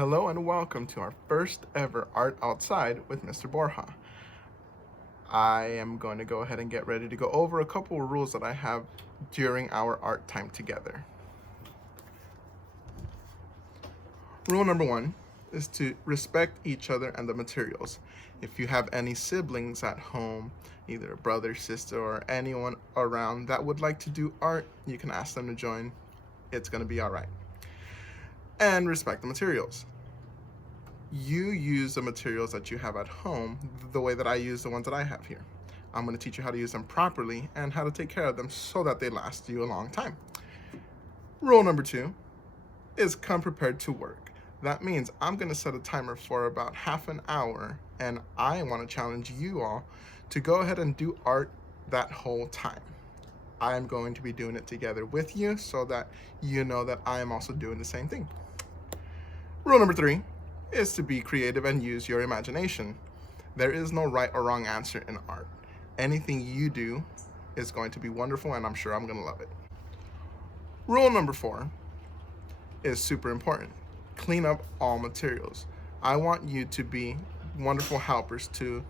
Hello and welcome to our first ever Art Outside with Mr. Borja. I am going to go ahead and get ready to go over a couple of rules that I have during our art time together. Rule number one is to respect each other and the materials. If you have any siblings at home, either a brother, sister, or anyone around that would like to do art, you can ask them to join. It's going to be all right. And respect the materials. You use the materials that you have at home the way that I use the ones that I have here. I'm going to teach you how to use them properly and how to take care of them so that they last you a long time. Rule number two is come prepared to work. That means I'm going to set a timer for about half an hour, and I want to challenge you all to go ahead and do art that whole time. I am going to be doing it together with you so that you know that I am also doing the same thing. Rule number three is to be creative and use your imagination. There is no right or wrong answer in art. Anything you do is going to be wonderful, and I'm sure I'm going to love it. Rule number four is super important. Clean up all materials. I want you to be wonderful helpers to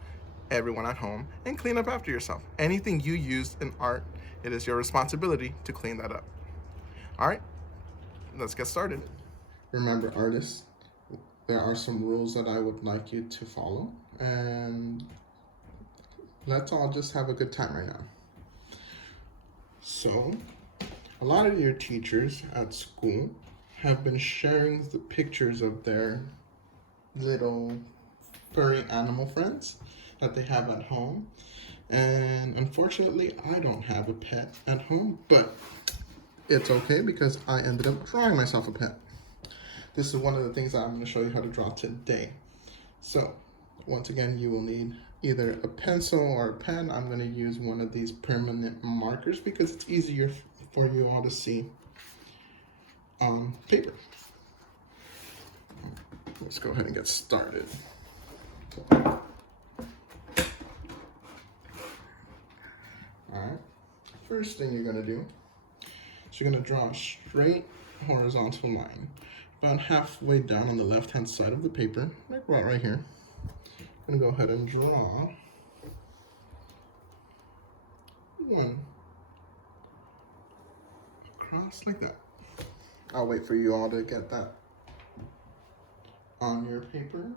everyone at home and clean up after yourself. Anything you use in art, it is your responsibility to clean that up. All right, let's get started. Remember, artists, there are some rules that I would like you to follow, and let's all just have a good time right now. So, a lot of your teachers at school have been sharing the pictures of their little furry animal friends that they have at home. And unfortunately, I don't have a pet at home, but it's okay because I ended up drawing myself a pet. This is one of the things that I'm going to show you how to draw today. So, once again, you will need either a pencil or a pen. I'm going to use one of these permanent markers because it's easier for you all to see on paper. Let's go ahead and get started. Alright, first thing you're going to do is you're going to draw a straight horizontal line about halfway down on the left hand side of the paper, like right here. I'm going to go ahead and draw one across like that. I'll wait for you all to get that on your paper.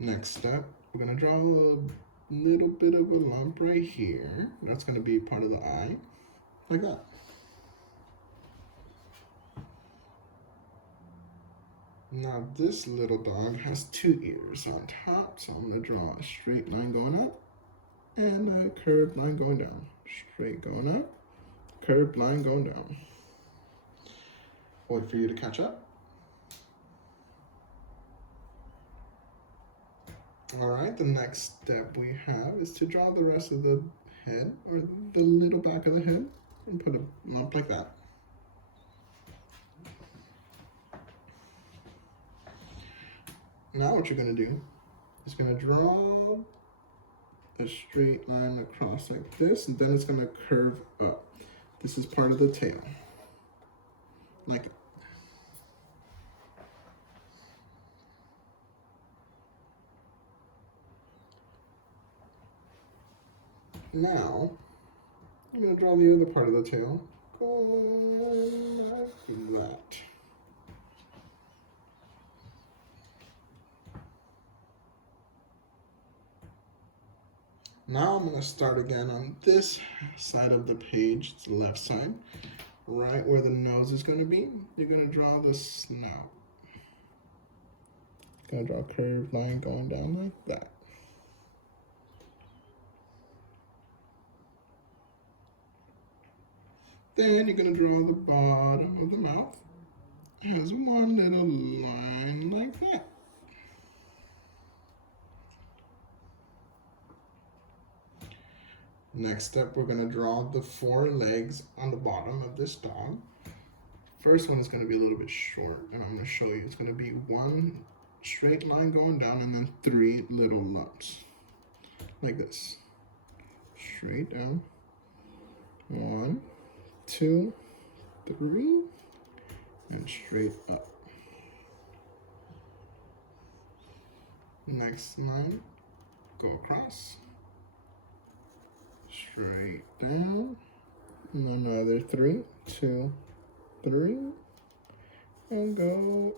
Next step, we're going to draw a little bit of a lump right here. That's going to be part of the eye, like that. Now this little dog has two ears on top, so I'm going to draw a straight line going up and a curved line going down. Straight going up, curved line going down. Wait for you to catch up. Alright, the next step we have is to draw the rest of the head, or the little back of the head, and put a lump like that. Now what you're going to do is going to draw a straight line across like this, and then it's going to curve up. This is part of the tail, like that. Now, I'm going to draw the other part of the tail, going like that. Now I'm going to start again on this side of the page, it's the left side, right where the nose is going to be. You're going to draw the snout. Going to draw a curved line going down like that. Then you're going to draw the bottom of the mouth. It has one little line like that. Next step, we're going to draw the four legs on the bottom of this dog. First one is going to be a little bit short, and I'm going to show you. It's going to be one straight line going down and then three little lumps, like this. Straight down. 1, 2, 3, and straight up. Next line, go across, straight down, and another 3, 2, 3, and go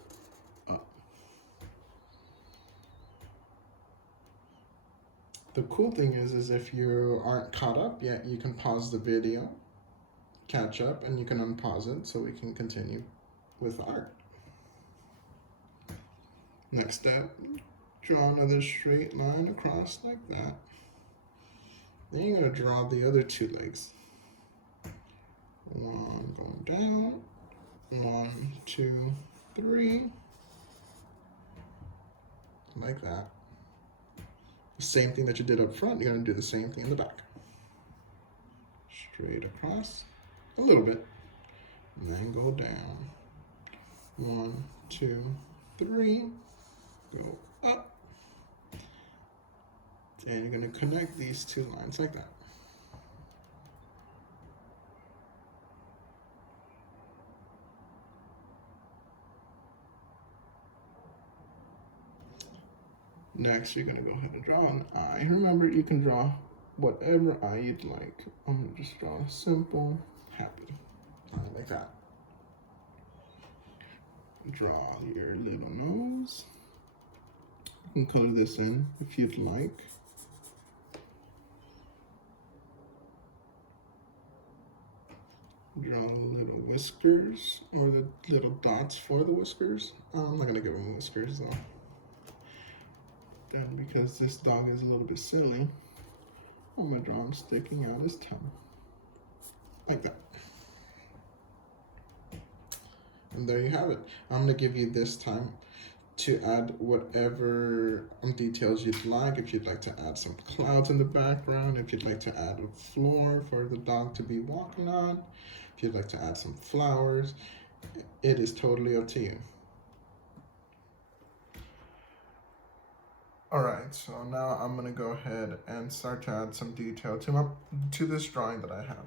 up. The cool thing is if you aren't caught up yet, you can pause the video, catch up, and you can unpause it so we can continue with art. Next step, draw another straight line across like that. Then you're going to draw the other 2 legs. One going down, 1, 2, 3, like that. The same thing that you did up front, you're going to do the same thing in the back. Straight across, a little bit, and then go down. 1, 2, 3, go up. And you're going to connect these 2 lines like that. Next, you're going to go ahead and draw an eye. Remember, you can draw whatever eye you'd like. I'm going to just draw a simple, happy eye like that. Draw your little nose. You can color this in if you'd like. Draw little whiskers, or the little dots for the whiskers. I'm not going to give them whiskers though. Then, because this dog is a little bit silly, I'm going to draw him sticking out his tongue. Like that. And there you have it. I'm going to give you this time to add whatever details you'd like. If you'd like to add some clouds in the background, if you'd like to add a floor for the dog to be walking on, if you'd like to add some flowers, it is totally up to you. Alright, so now I'm going to go ahead and start to add some detail to this drawing that I have.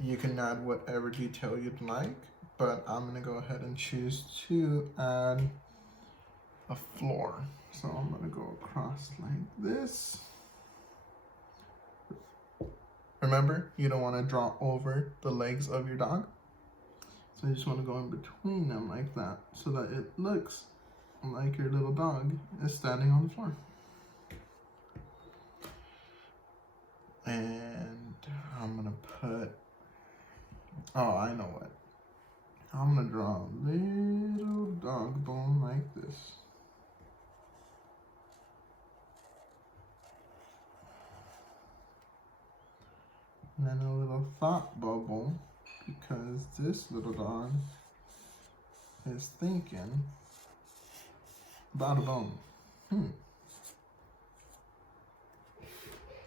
You can add whatever detail you'd like, but I'm going to go ahead and choose to add a floor. So I'm going to go across like this. Remember, you don't want to draw over the legs of your dog. So you just want to go in between them like that so that it looks like your little dog is standing on the floor. And I'm going to put, oh, I know what. I'm going to draw a little dog bone like this. And then a little thought bubble, because this little dog is thinking about a bone.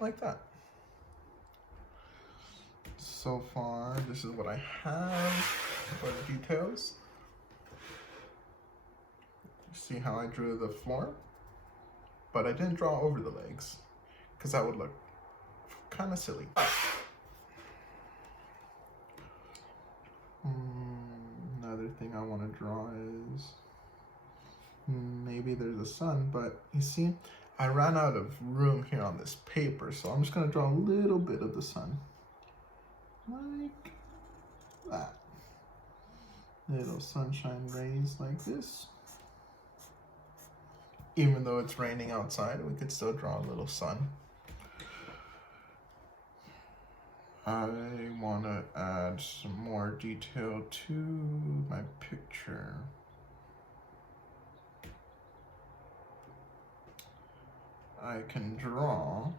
Like that. So far, this is what I have for the details. See how I drew the floor? But I didn't draw over the legs, because that would look kind of silly. Another thing I want to draw is maybe there's a sun, but you see, I ran out of room here on this paper, so I'm just going to draw a little bit of the sun. Like that. Little sunshine rays like this. Even though it's raining outside, we could still draw a little sun. I want to add some more detail to my picture. I can draw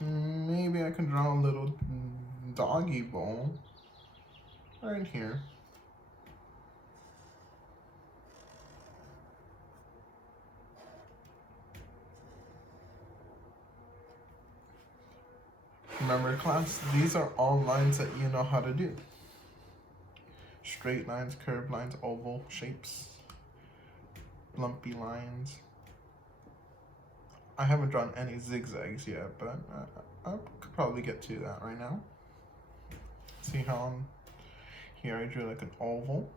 maybe I can draw a little doggy bowl right here. Remember, class, these are all lines that you know how to do. Straight lines, curved lines, oval shapes, lumpy lines. I haven't drawn any zigzags yet, but I could probably get to that right now. See how here I drew like an oval,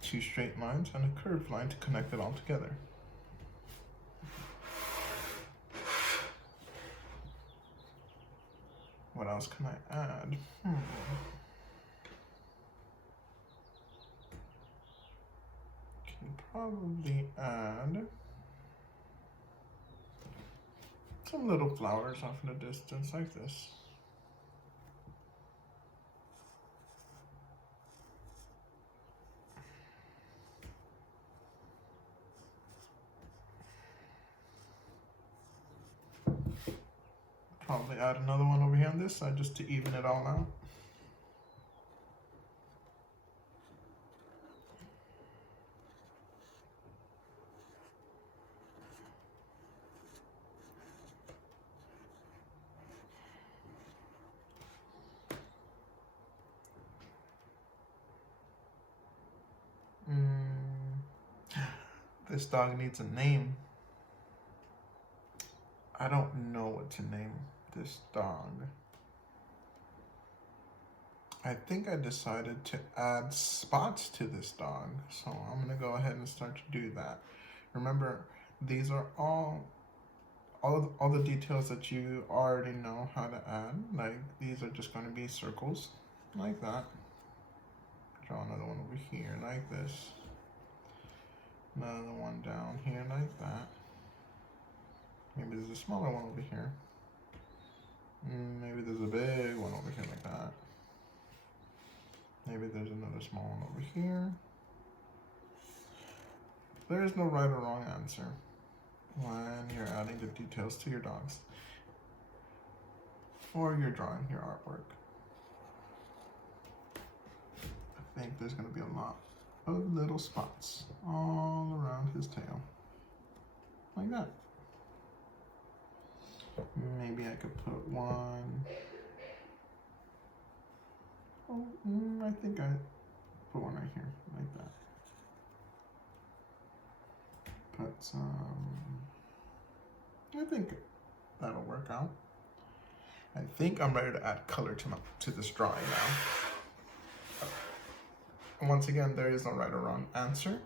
two straight lines, and a curved line to connect it all together. What else can I add? Can probably add some little flowers off in the distance like this. Probably add another one over here on this side just to even it all out. This dog needs a name. I don't know what to name this dog. I think I decided to add spots to this dog, so I'm gonna go ahead and start to do that. Remember, these are all the details that you already know how to add. Like, these are just going to be circles like that. Draw another one over here like this. Another one down here like that. Maybe there's a smaller one over here. Maybe there's a big one over here like that. Maybe there's another small one over here. There is no right or wrong answer when you're adding the details to your dogs or you're drawing your artwork. I think there's going to be a lot of little spots all around his tail, like that. Maybe I could put one. Oh, I think I put one right here, like that. Put some. I think that'll work out. I think I'm ready to add color to this drawing now. Once again, there is no right or wrong answer.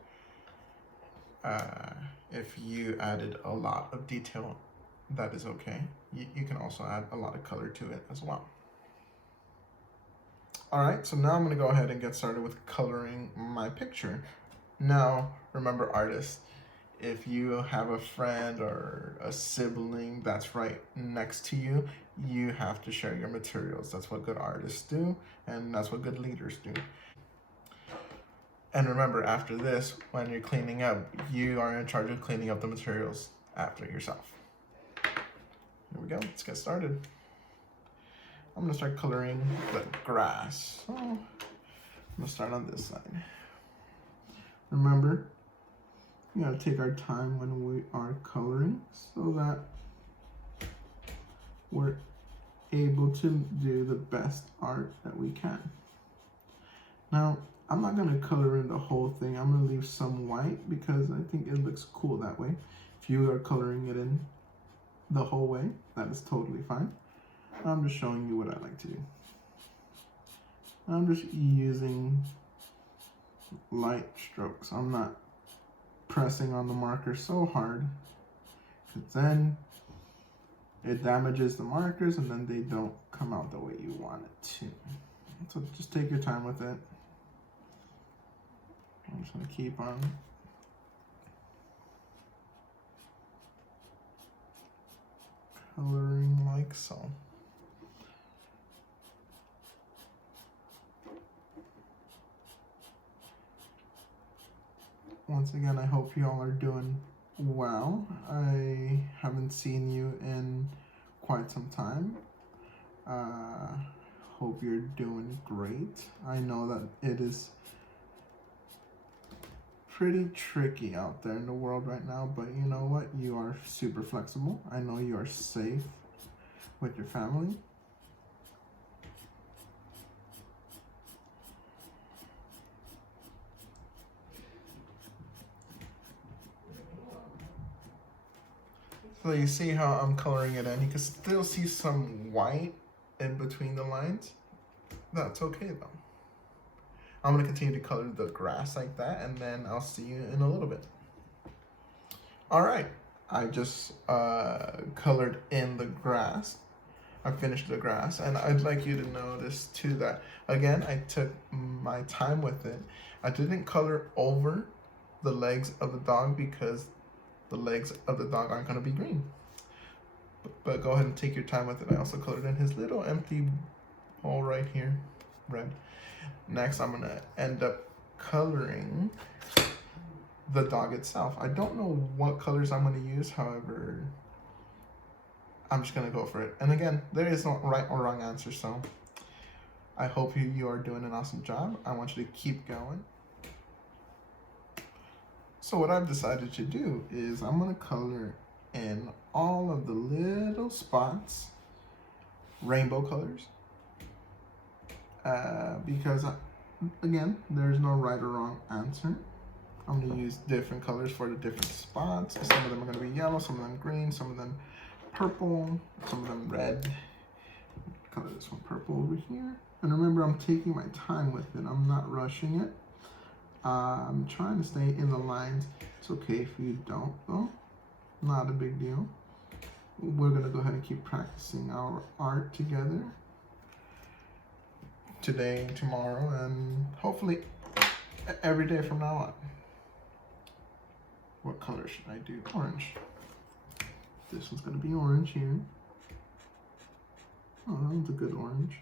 If you added a lot of detail, that is okay. You can also add a lot of color to it as well. All right, so now I'm gonna go ahead and get started with coloring my picture. Now, remember, artists, if you have a friend or a sibling that's right next to you, you have to share your materials. That's what good artists do, and that's what good leaders do. And remember, after this, when you're cleaning up, you are in charge of cleaning up the materials after yourself. Here we go, let's get started. I'm gonna start coloring the grass. So I'm gonna start on this side. Remember, we gotta take our time when we are coloring so that we're able to do the best art that we can. Now, I'm not gonna color in the whole thing. I'm gonna leave some white because I think it looks cool that way. If you are coloring it in the whole way, that is totally fine. I'm just showing you what I like to do. I'm just using light strokes. I'm not pressing on the marker so hard, because then it damages the markers and then they don't come out the way you want it to. So just take your time with it. I'm just gonna keep on coloring like so. Once again, I hope you all are doing well. I haven't seen you in quite some time. Hope you're doing great. I know that it is pretty tricky out there in the world right now, but you know what? You are super flexible. I know you are safe with your family. So you see how I'm coloring it in. You can still see some white in between the lines. That's okay though. I'm going to continue to color the grass like that, and then I'll see you in a little bit. All right, I just colored in the grass. I finished the grass, and I'd like you to notice too that, again, I took my time with it. I didn't color over the legs of the dog because the legs of the dog aren't going to be green. But go ahead and take your time with it. I also colored in his little empty hole right here, red. Next, I'm gonna end up coloring the dog itself. I don't know what colors I'm gonna use, however, I'm just gonna go for it. And again, there is no right or wrong answer, so I hope you are doing an awesome job. I want you to keep going. So what I've decided to do is I'm gonna color in all of the little spots, rainbow colors, because again, there's no right or wrong answer. I'm gonna use different colors for the different spots. Some of them are gonna be yellow, some of them green, some of them purple, some of them red. Color this one purple over here. And remember, I'm taking my time with it. I'm not rushing it. I'm trying to stay in the lines. It's okay if you don't though. Not a big deal. We're gonna go ahead and keep practicing our art together today, tomorrow, and hopefully every day from now on. What color should I do? Orange. This one's gonna be orange here. Oh, that one's a good orange.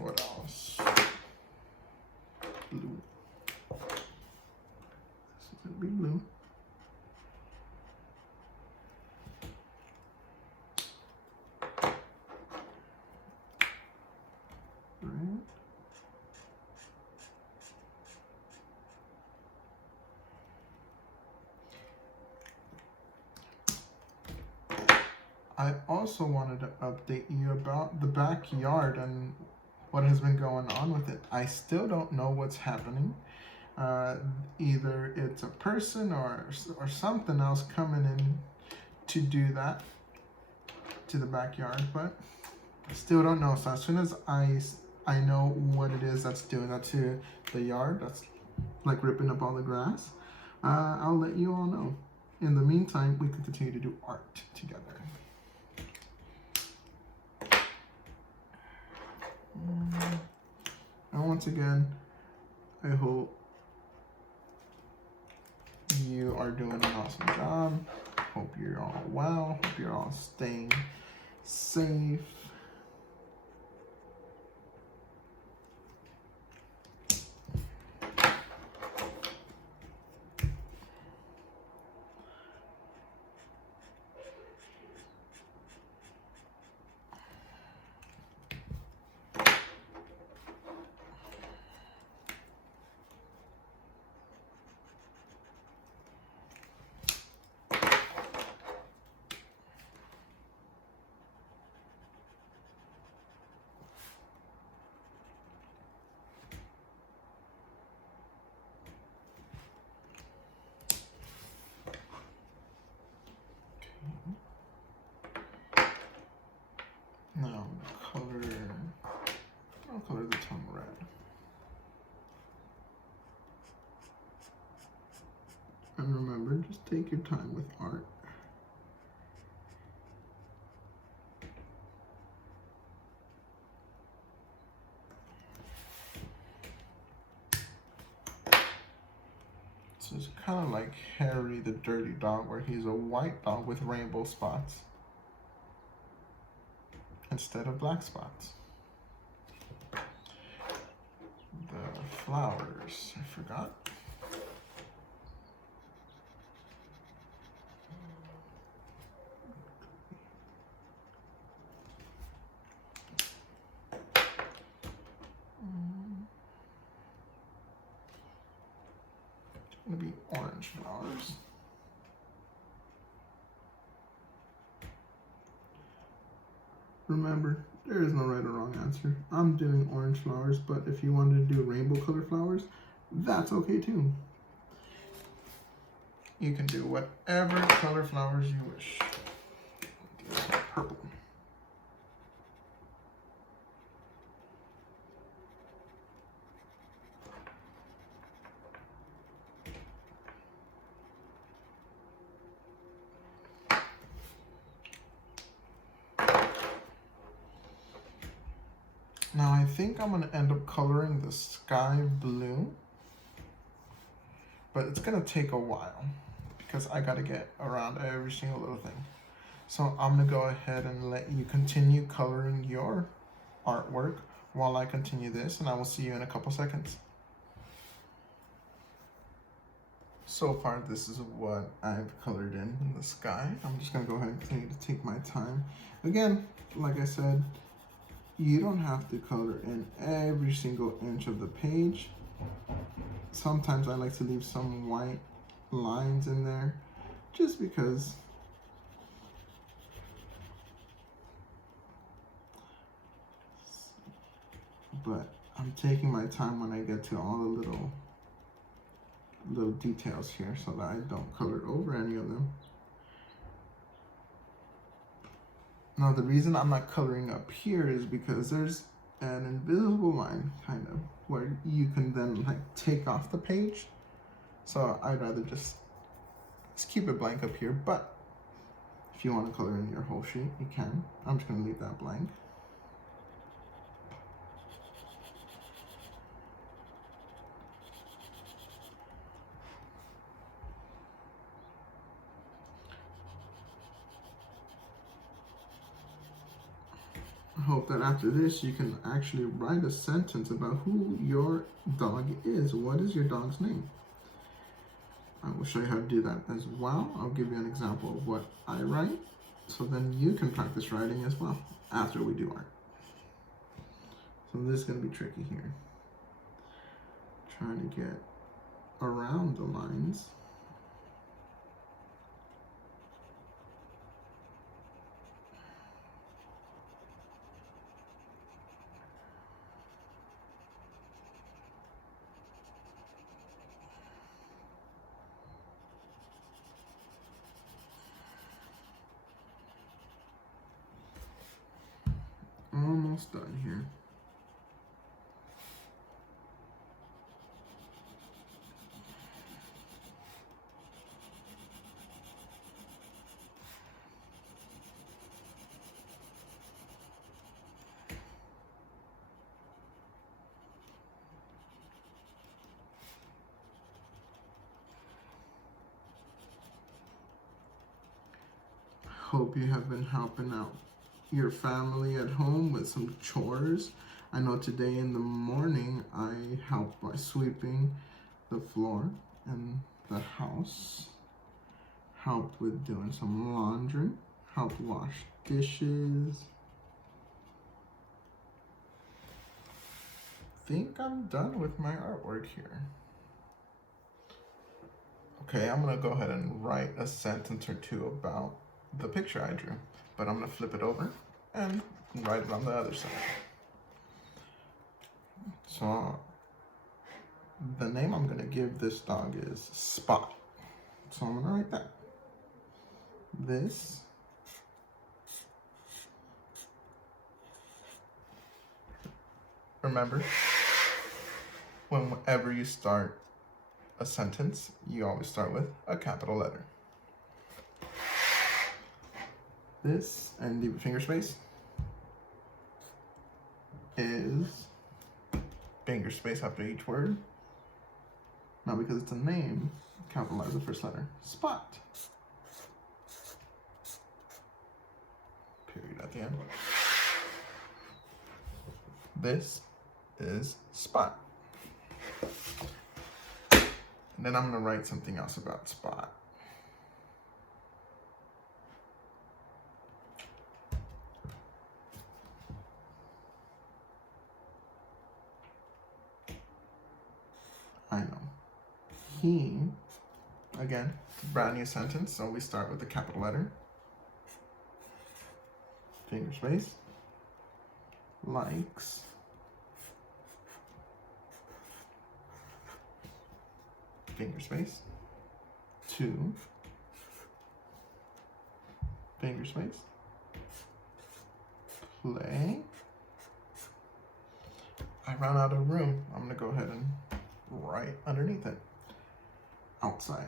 What else? Blue. This is gonna be blue. Red. I also wanted to update you about the backyard and what has been going on with it. I still don't know what's happening. Either it's a person or something else coming in to do that to the backyard, but I still don't know. So as soon as I know what it is that's doing that to the yard, that's like ripping up all the grass, I'll let you all know. In the meantime, we can continue to do art together. And once again, I hope you are doing an awesome job. Hope you're all well. Hope you're all staying safe. Now I'll color the tongue red. And remember, just take your time with art. So it's kind of like Harry the Dirty Dog, where he's a white dog with rainbow spots instead of black spots. The flowers, I forgot. It's gonna be orange flowers. Remember, there is no right or wrong answer. I'm doing orange flowers, but if you wanted to do rainbow color flowers, that's okay too. You can do whatever color flowers you wish. Purple. think I'm gonna end up coloring the sky blue, but it's gonna take a while because I gotta get around every single little thing. So I'm gonna go ahead and let you continue coloring your artwork while I continue this, and I will see you in a couple seconds. So far, this is what I've colored in the sky. I'm just gonna go ahead and continue to take my time. Again, like I said, you don't have to color in every single inch of the page. Sometimes I like to leave some white lines in there just because but I'm taking my time when I get to all the little details here so that I don't color over any of them. Now the reason I'm not coloring up here is because there's an invisible line kind of where you can then like take off the page. So I'd rather just keep it blank up here, but if you want to color in your whole sheet, you can. I'm just going to leave that blank. I hope that after this you can actually write a sentence about who your dog is. What is your dog's name? I will show you how to do that as well. I'll give you an example of what I write, so then you can practice writing as well after we do art. So this is going to be tricky here. Trying to get around the lines. Almost done here. Hope you have been helping out your family at home with some chores. I know today in the morning I helped by sweeping the floor in the house, helped with doing some laundry, helped wash dishes. Think I'm done with my artwork here. Okay, I'm gonna go ahead and write a sentence or two about the picture I drew, but I'm gonna flip it over and write it on the other side. So the name I'm gonna give this dog is Spot. So I'm gonna write that. This remember, whenever you start a sentence, you always start with a capital letter. This, and leave a finger space, is finger space after each word. Now because it's a name, capitalize the first letter. Spot. Period at the end. This is Spot. And then I'm gonna write something else about Spot. I know. He, again, brand new sentence, so we start with the capital letter. Finger space. Likes. Finger space. 2. Finger space. Play. I ran out of room. I'm gonna go ahead and right underneath it. Outside.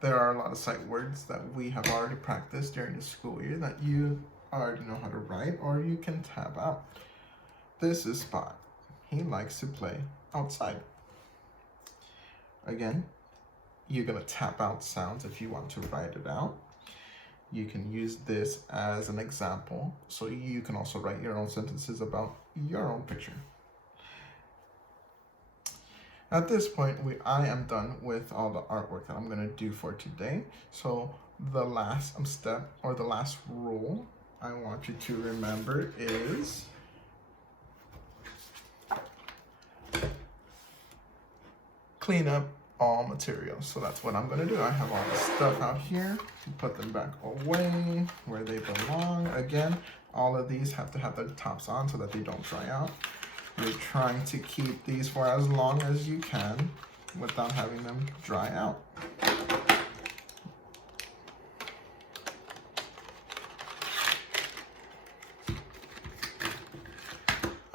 There are a lot of sight words that we have already practiced during the school year that you already know how to write, or you can tab out. This is Spot. He likes to play outside. Again, you're gonna tap out sounds if you want to write it out. You can use this as an example, so you can also write your own sentences about your own picture. At this point, I am done with all the artwork that I'm gonna do for today. So the last step, or the last rule I want you to remember is clean up all materials. So that's what I'm gonna do. I have all the stuff out here to put them back away where they belong. Again, all of these have to have the tops on so that they don't dry out. You're trying to keep these for as long as you can without having them dry out.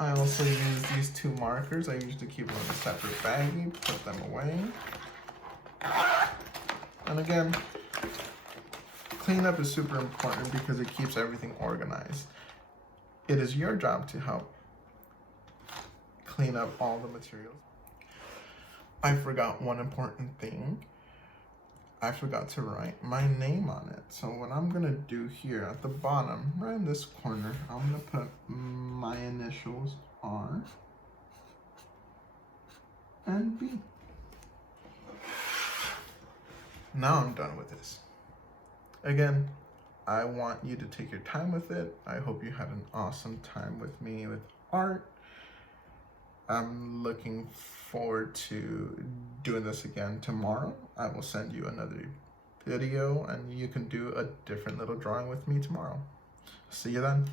I also use these two markers. I usually keep them in a separate baggie, put them away. And again, cleanup is super important because it keeps everything organized. It is your job to help clean up all the materials. I forgot one important thing. I forgot to write my name on it. So what I'm gonna do here at the bottom, right in this corner, I'm gonna put my initials R and B. Now I'm done with this. Again, I want you to take your time with it. I hope you had an awesome time with me with art. I'm looking forward to doing this again tomorrow. I will send you another video and you can do a different little drawing with me tomorrow. See you then.